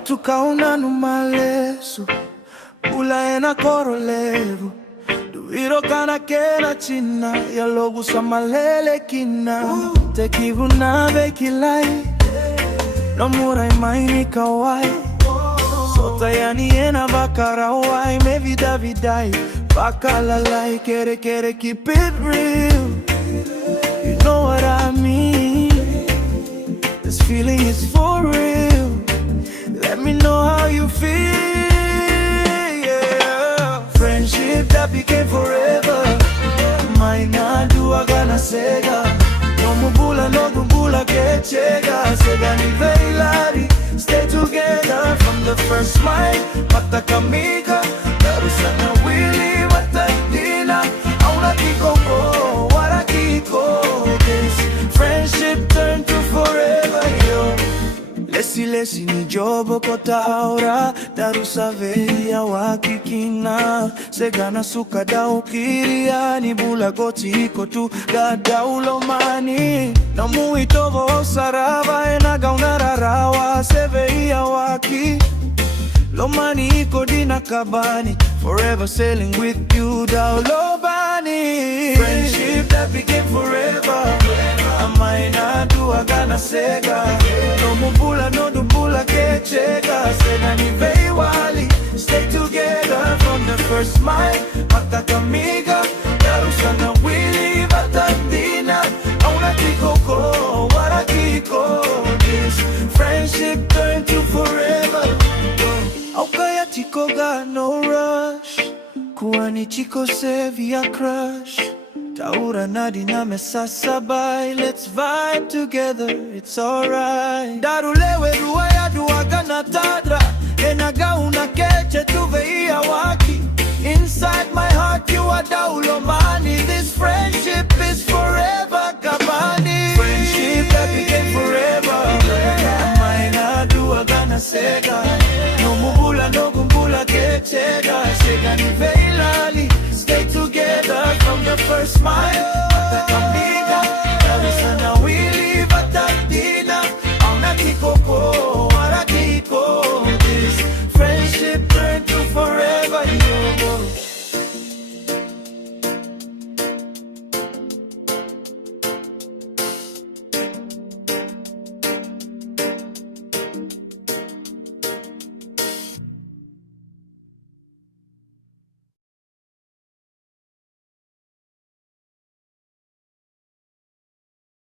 tukaona numalesu ulaena koroleru duiro kana kena china ya logu samalele kina tekivu nave kilai no murai maini kawai sota yani ena bakarawai me vida vidai bakalalai kere kere keep it real. You know what I mean? This feeling is for real. Let me know how you feel, yeah. Friendship that became forever. Maina dua gana sega. No mubula no gumbula kechega. Sega ni veilari. Stay together from the first smile. Matakamika. Darusana wili matadina. Auna kikoko. Wara kiko. This friendship turned to forever, yo. Lesi ni jobo kotaura darusa veia wakikina segana suka daukiria ni bula goti iko tu gadaulo mani na muitovo sarava ena gaunararawa seveia waki lomani iko dina kabani forever sailing with you daulo bani friendship that became forever amaina dua gana sega no mubula no dumbula kechega sega ni veiwali stay together from the first smile matakamiga darusana wili batandina auna kikoko wara kiko this friendship turned to forever aukaya tikoga no rush kuani chiko sevia crush Taura nadina mesasa bai. Let's vibe together, it's alright. Darulewe ruaya duaga na tadra enaga una keche tuveia waki. Inside my heart you are daulomani. This friendship is forever kabani. Friendship that became forever. Amaina duaga na sega. No mubula no gumbula kechega. Sega ni veilali. Stay together from the first smile. Matakamika, darusana wili batadina, auna kikoko.